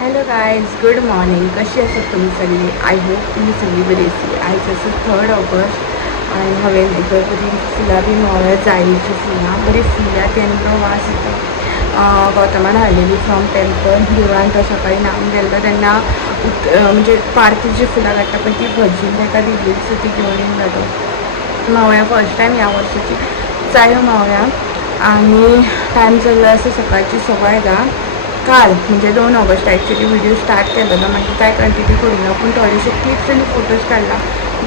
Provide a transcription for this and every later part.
Hello guys, good morning. कशी असतात तुम्ही सगळी? आय होप तुम्ही सगळी बरी असली. आयज असं 3 ऑगस्ट आणि हांवें एका बरी फुलां बी म्होंव्या जायेची फुलां बरी फुल्या तेंचो वास येता. गौतमान हाडलेली फ्रॉम टेंपल देवळान. तो सकाळी न्हांवन गेल्लो तेन्ना म्हणजे पार्टीची फुलां काडटा पळय ती भटजीन ताका दिल्ली, सो ती घेवन येयला तो म्होंव्या. फर्स्ट टायम ह्या वर्साची जायो म्होंव्या. आणि टायम जाल्लो आसा सकाळची 6:15. काल म्हणजे 2 ऑगस्ट ॲक्च्युली व्हिडिओ स्टार्ट केलेलो, मागीर काय कंटिन्यू करूना, पूण थोडेशे क्लिप्स आनी फोटोज काडला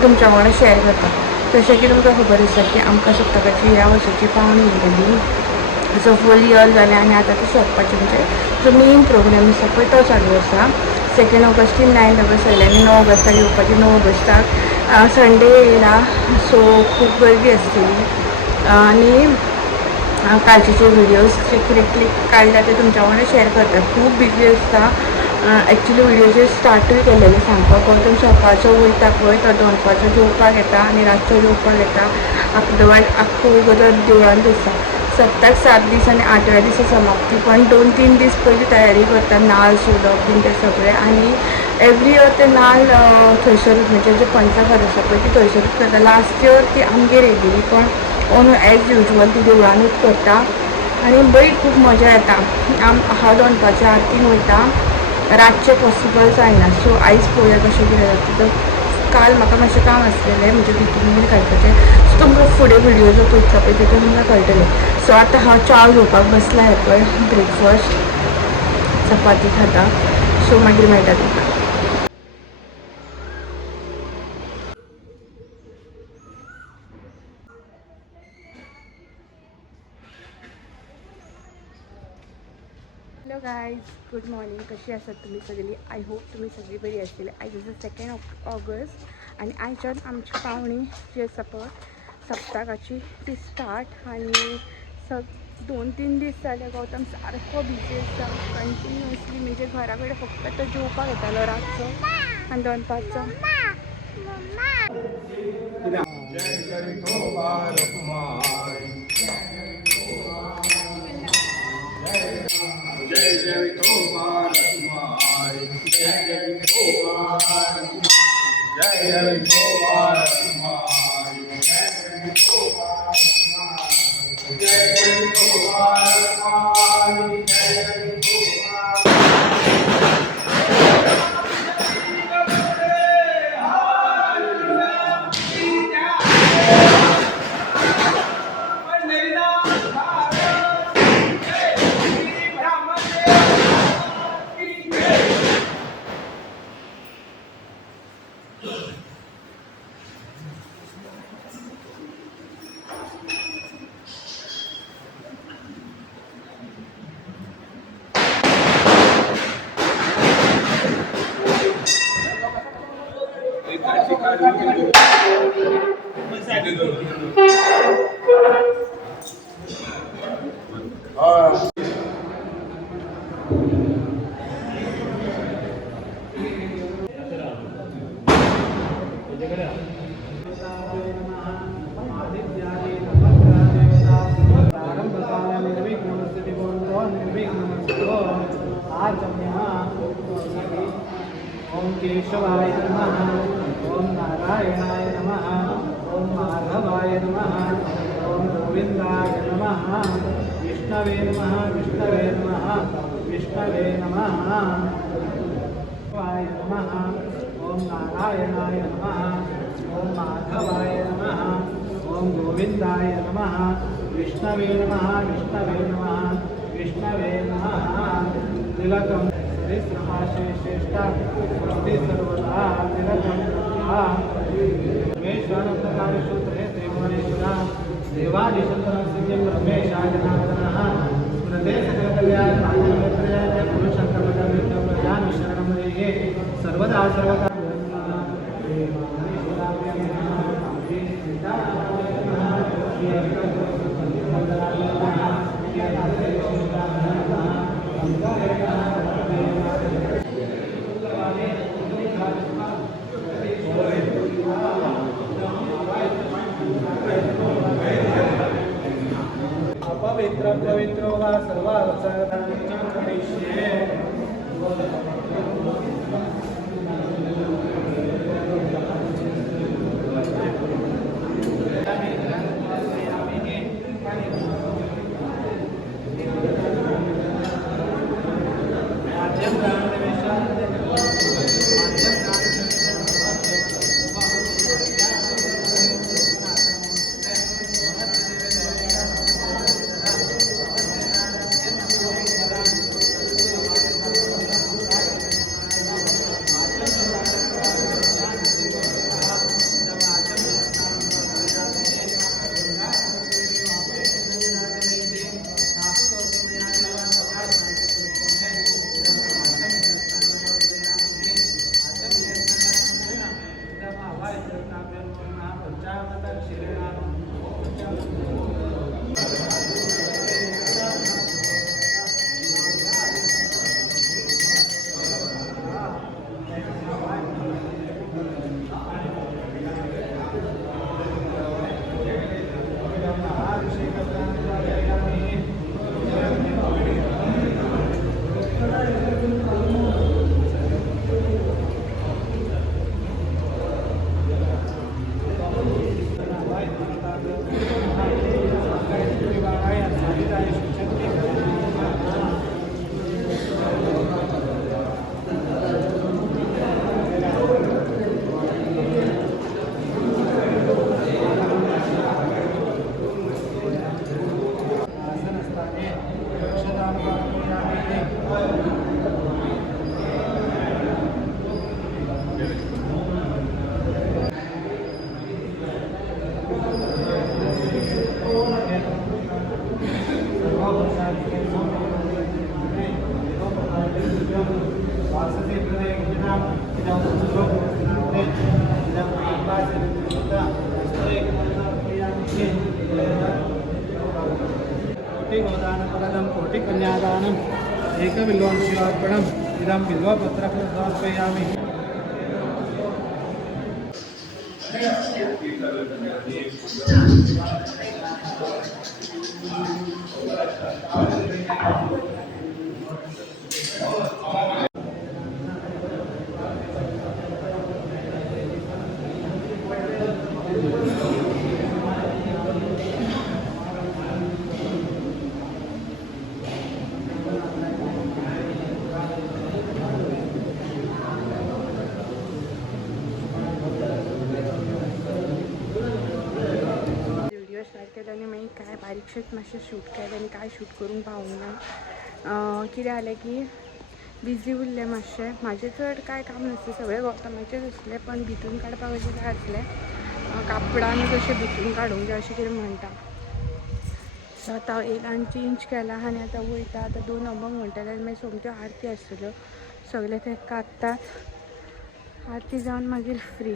तुमच्या वांगडा शेअर करता. जशें की तुमकां खबर आसा की आमकां सप्तकाची ह्या वर्साची पावणी येयलेली. सो फूल इयर जालें आनी आतां ती सोंपपाची, म्हणजे जो मेन प्रोग्राम आसा पळय तो चालू आसा. 2 ऑगस्ट टी 9 ऑगस्ट जालें आनी 9 ऑगस्टाक येवपाची. 9 ऑगस्टाक संडे येयला, सो खूब गर्दी आसतली. आनी कालचे व्हिडिओज जे कितें क्लिप काडला ते तुमच्या वांगडा शेअर करता. खूब बिजी आसता. ॲक्च्युली व्हिडिओचे स्टार्टूय केलेले सांगपाक. गौतम सकाळचो वयता पळय तो दनपारचो जेवपाक येता आनी रातचो जेवपाक येता. आख्खो वगत देवळांत आसा. सप्ताक 7 दीस आनी 8व्या दिसा समाप्ती, पण 2-3 दीस पयलीं तयारी करता, नाल्ल सोदप बीन तें सगळें. आनी एवरी इयर ते नाल्ल थंयसरूच, म्हणजे जे पंचखाद आसा पळय ती थंयसरूच करता. लास्ट इयर ती आमगेर येयलेली, पण अंदू एज युजल ती देवळानूच करता आनी बरी खूब मजा येता. हांव दनपारच्या आरतीन वयता, रातचें पॉसिबल जायना. सो आयज पळोवया कशें कितें जाता. तर काल म्हाका मातशें काम आसलेलें, म्हणजे भितून बीन काडपाचें. सो तुमकां फुडें व्हिडिओ जो पळयता पळय तितून तुमकां कळटलें. सो आतां हांव च्या घेवपाक बसलां. हें पळय ब्रेकफास्ट चपाती खाता. सो मागीर मेळटा तुमकां. Hello guys, good morning. कशी आसात तुम्ही सगळी? आय होप तुम्ही सगळी बरी आसतली. आयज इज 2 ऑगस्ट आनी आयच्यान आमची पावणी जी आसा पळय सप्तकाची ती स्टार्ट. आनी 2-3 दीस जाले गौतम सारको बिजी आसा कंटिन्युअसली. म्हणजे घरा कडेन फक्त तो जेवपाक येतालो रातचो आनी दनपारचो. जय जय विठोबा रखुमाई, जय जय विठोबा रखुमाई, जय जय विठोबा रखुमाई, जय जय विठोबा रखुमाई, जय जय विठोबा रखुमाई, जय जय विठोबा। ओम केशवाय नमः, ओम नारायणाय नमः, ओम माधवाय नमः, ओम गोविंदाय नमः, विष्णवे नमः, विष्णवे नमः, विष्णवे नमः, वाय नमः, ओम नारायणाय नमः, ओम माधवाय नमः, ओम गोविंदाय नमः, विष्णवे नमः, विष्णवे नमः, विष्णवे नमः। तिलकम श्रेष्ठा स्वस्ति सर्वदा तिलकम रमेशानंदकार्यसूत्रे त्रिभुवनेश्वरा देवादिशंकरसिद्धिं रमेशाय जनार्दनः स्मृते सकलकल्याण भाग्यवत्रयाय पुरुषंकरपदमित्यं प्रजामि शरणं देहे सर्वदा सर्वदा। अपवित्र पवित्रो वा सर्वावसर करिष्ये। कोटिगोदानपरदं कोटिकन्यादानम् एकबिल्वं शिवार्पणम् इदं बिल्वपत्रकं समर्पयामि। व्हिडिओ स्टार्ट केला आनी मागीर काय बारीकशेच मातशें शूट केलें आनी काय शूट करूंक पावूंक ना। कितें जालें की बिजी उरलें मातशें, म्हाजें चड काय काम नासलें, सगळें गौतमाचेंच आसलें, पण भितून काडपाक अशें जाय आसलें कापडान कशें भितून काडूंक जाय अशें कितें म्हणटा। सो आतां हांव येयलां चेंज केलां आनी आतां वयता, आतां 2 अभंग म्हणटले आनी मागीर सोमत्यो आरती आसतल्यो, सगळे ते काडटात, आरती जावन मागीर फ्री।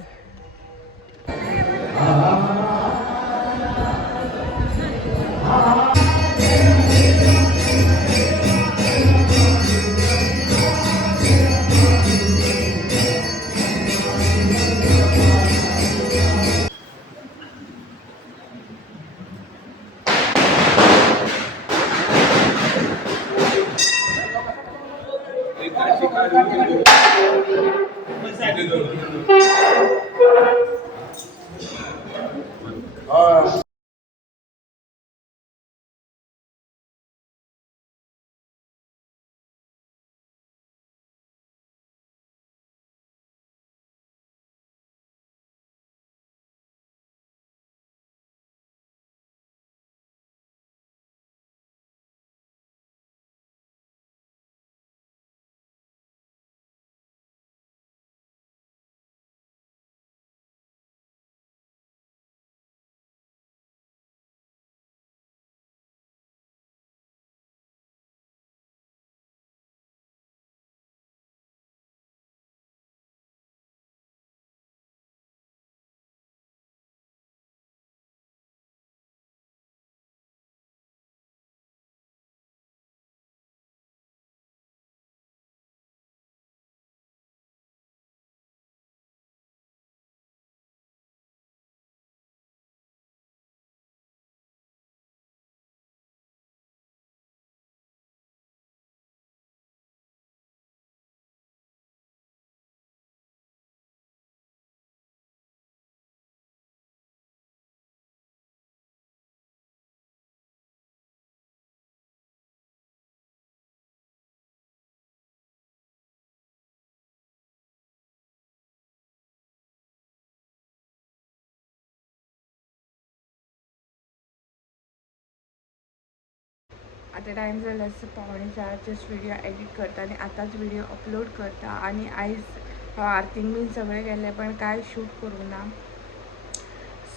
आता टाईम झाला असं 3:45 जस्ट व्हिडिओ एडिट करता आणि आताच व्हिडिओ अपलोड करता आणि आयज आर्थिंग बीन सगळें गेले पण काय शूट करूं ना.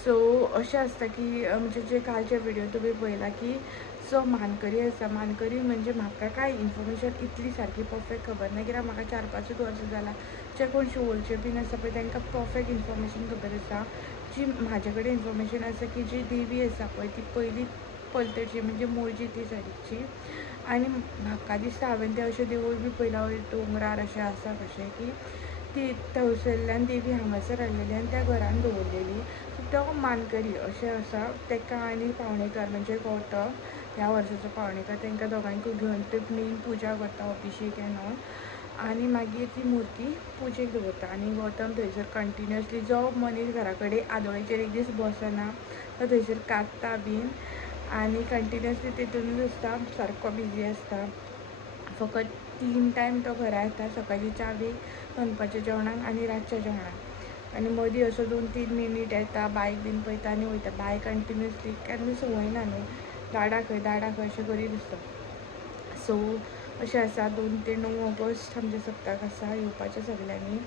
सो अशें आसता की म्हणजे जे कालचे व्हिडिओ तुमी पळयला की जो मानकरी आसा, मानकरी म्हणजे म्हाका काय इन्फॉर्मेशन इतली सारकी परफेक्ट खबर ना, कित्याक म्हाका 4-5 वर्सां जाला. जे कोण शिवोलचे बीन आसा पळय तांकां परफेक्ट इन्फॉर्मेशन खबर आसा. जी म्हाजे कडेन इन्फॉर्मेशन आसा की जी देवी आसा पळय ती पयली पलतडची म्हणजे मोरजी ती सायडीची. आनी म्हाका दिसता हांवें तें अशें देवूळ बी पळयलां वयर दोंगरार अशें आसा कशें की ती थंयसरल्यान देवी हांगासर हाडलेली आनी त्या घरान दवरलेली. सो तो मानकरी अशें आसा. ताका आनी पावणेकार म्हणजे गौतम ह्या वर्साचो पावणेकार तांकां दोगांयकूय घेवन ते मेन पुजा करता अभिशेक एन ऑल. आनी मागीर ती मुर्ती पुजेक दवरता आनी गौतम थंयसर कंटिन्युअसली जो मनीस घरा कडेन आदोळेचेर एक दीस बसना तो थंयसर कांतता बीन आनी कंटिन्युअसली तितूनूच आसता, सारको बिजी आसता. फकत 3 टायम तो घरा येता, सकाळची च्यावेक, दनपारच्या जेवणाक आनी रातच्या जेवणाक. आनी मदीं असो 2-3 मिनीट येता, बायक बीन पळयता आनी वयता. बाय कंटिन्युअसली केन्ना संवय ना न्हू, धाडा खंय अशें करीत आसता. सो अशें आसा 2 ते 9 ऑगस्ट आमचें सप्तक आसा, येवपाचें सगल्यांनी.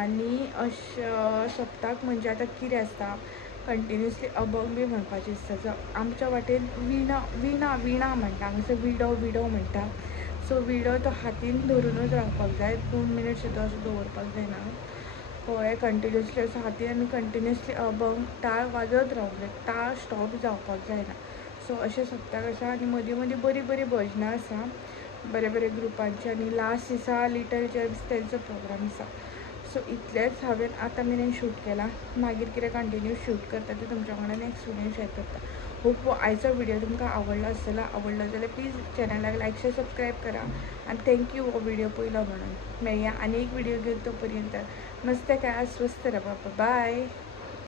आनी अशें सप्तक म्हणजे आतां कितें आसता कंटिन्युअसली अभंग बी म्हणपाचें आसता. जो आमच्या वाटेन विणा म्हणटा, हांगासर विडो म्हणटा. सो विडो तो हातीन धरुनूच रावपाक जाय, 2 मिनीट सुद्दां असो दवरपाक जायना. कळ्ळें, कंटिन्युअसली असो हातीन आनी कंटिन्युअसली अभंग ताळ वाजत रावंक जाय, ताळ स्टॉप जावपाक जायना. सो अशें सप्तक आसा आनी मदीं मदीं बरीं भजनां आसा बरे ग्रुपांची. आनी लास्ट दिसा लिटल जेम्स तेंचो प्रोग्राम आसा. सो इतलेंच हांवें आतां मेरेन शूट केलां. मागीर कितें कंटिन्यू शूट करता तें तुमच्या वांगडा नेक्स्ट व्हिडिओ शेअर करता. होप आयचो व्हिडिओ तुमकां आवडलो आसतलो. आवडलो जाल्यार प्लीज चॅनलाक लायक शेअर सबस्क्रायब करा आनी थँक्यू हो व्हिडिओ पयलो म्हणून. मेळया आनी एक व्हिडिओ घेवन तो पर्यंत मस्त काय स्वस्थ राहा. बाय.